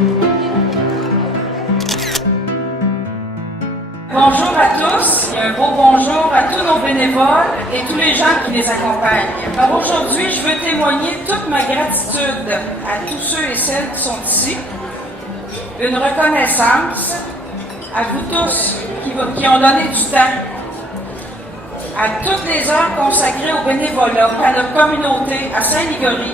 Bonjour à tous et un beau bonjour à tous nos bénévoles et tous les gens qui les accompagnent. Alors aujourd'hui, je veux témoigner toute ma gratitude à tous ceux et celles qui sont ici. Une reconnaissance à vous tous qui ont donné du temps, à toutes les heures consacrées au bénévolat, à notre communauté, à Saint-Ligory.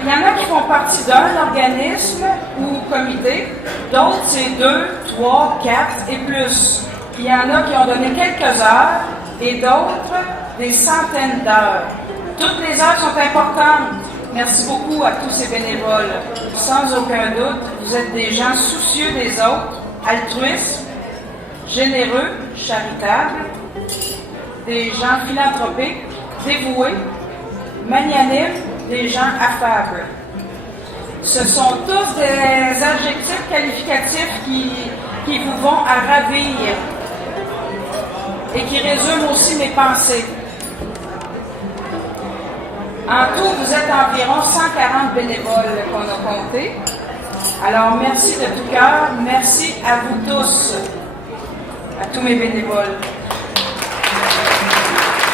Il y en a qui font partie d'un organisme ou comité, d'autres c'est 2, 3, 4 et plus. Il y en a qui ont donné quelques heures et d'autres des centaines d'heures. Toutes les heures sont importantes. Merci beaucoup à tous ces bénévoles. Sans aucun doute, vous êtes des gens soucieux des autres, altruistes, généreux, charitables, des gens philanthropiques, dévoués, magnanimes, des gens affables. Ce sont tous des adjectifs qualificatifs qui vous vont à ravir et qui résument aussi mes pensées. En tout, vous êtes environ 140 bénévoles qu'on a comptés. Alors, merci de tout cœur. Merci à vous tous, à tous mes bénévoles.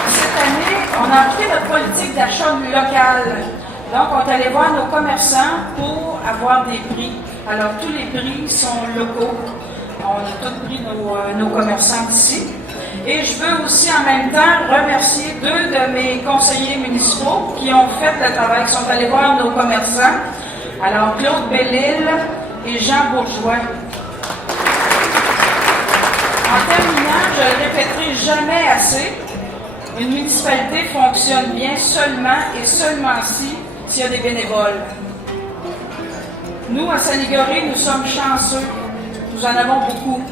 Cette année, on a appris notre politique d'achat local. Donc, on est allé voir nos commerçants pour avoir des prix. Alors, tous les prix sont locaux. On a tous pris nos commerçants d'ici. Et je veux aussi en même temps remercier 2 de mes conseillers municipaux qui ont fait le travail, qui sont allés voir nos commerçants. Alors, Claude Bellil et Jean Bourgeois. En terminant, je ne le répéterai jamais assez, une municipalité fonctionne bien seulement et seulement s'il y a des bénévoles. Nous, à Saint-Ligory, nous sommes chanceux. Nous en avons beaucoup.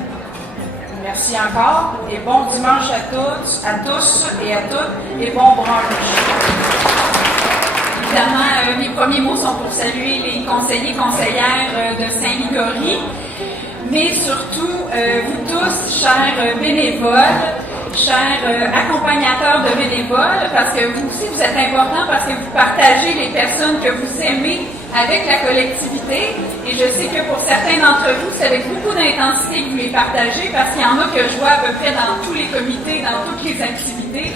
Merci encore et bon dimanche à tous et à toutes et bon brunch. Évidemment, mes premiers mots sont pour saluer les conseillers, conseillères de Saint-Ligory, mais surtout vous tous, chers bénévoles, chers accompagnateurs de bénévoles, parce que vous aussi vous êtes importants, parce que vous partagez les personnes que vous aimez avec la collectivité, et je sais que pour certains d'entre vous, c'est avec beaucoup d'intensité que vous les partagez, parce qu'il y en a que je vois à peu près dans tous les comités, dans toutes les activités.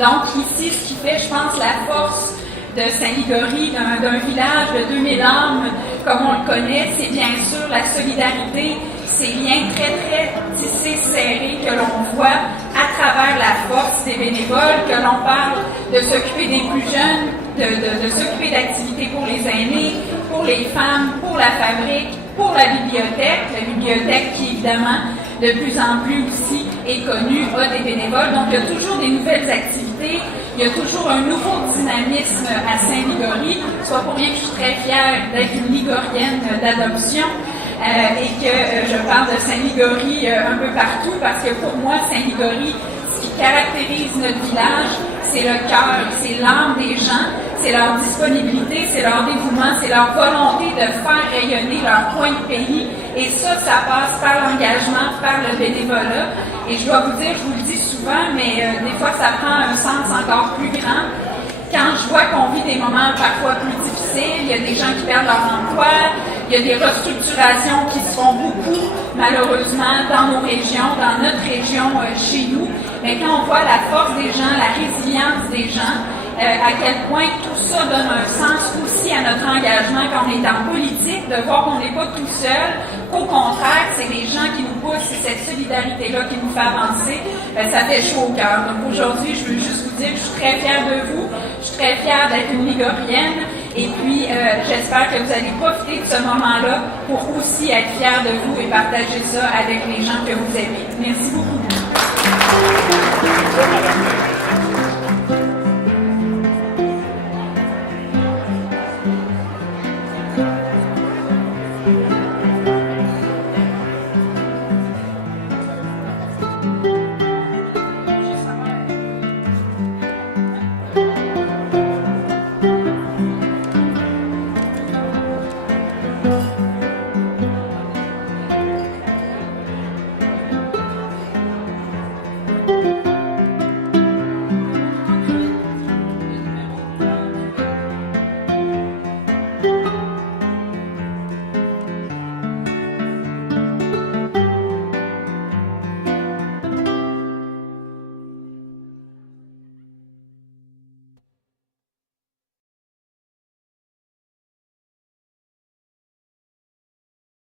Donc ici, ce qui fait, je pense, la force de Saint-Ligory, d'un village de 2000 âmes, comme on le connaît, c'est bien sûr la solidarité, ces liens très, très tissés, serrés que l'on voit à travers la force des bénévoles, que l'on parle de s'occuper des plus jeunes, de s'occuper d'activités pour les aînés, pour les femmes, pour la fabrique, pour la bibliothèque qui évidemment de plus en plus aussi est connue, a des bénévoles. Donc il y a toujours des nouvelles activités, il y a toujours un nouveau dynamisme à Saint-Ligory. Soit pour rien que je suis très fière d'être une ligorienne d'adoption et que je parle de Saint-Ligory un peu partout, parce que pour moi, Saint-Ligory, ce qui caractérise notre village, c'est le cœur, c'est l'âme des gens, c'est leur disponibilité, c'est leur dévouement, c'est leur volonté de faire rayonner leur coin de pays. Et ça passe par l'engagement, par le bénévolat. Et je dois vous dire, je vous le dis souvent, mais des fois ça prend un sens encore plus grand. Quand je vois qu'on vit des moments parfois plus difficiles, il y a des gens qui perdent leur emploi, il y a des restructurations qui se font beaucoup, malheureusement, dans nos régions, dans notre région, chez nous. Mais quand on voit la force des gens, la résilience des gens, à quel point tout ça donne un sens aussi à notre engagement quand on est en politique, de voir qu'on n'est pas tout seul, qu'au contraire, c'est les gens qui nous poussent, c'est cette solidarité-là qui nous fait avancer, ça fait chaud au cœur. Donc aujourd'hui, je veux juste vous dire que je suis très fière de vous, je suis très fière d'être une ligorienne, et puis j'espère que vous allez profiter de ce moment-là pour aussi être fiers de vous et partager ça avec les gens que vous aimez. Merci beaucoup.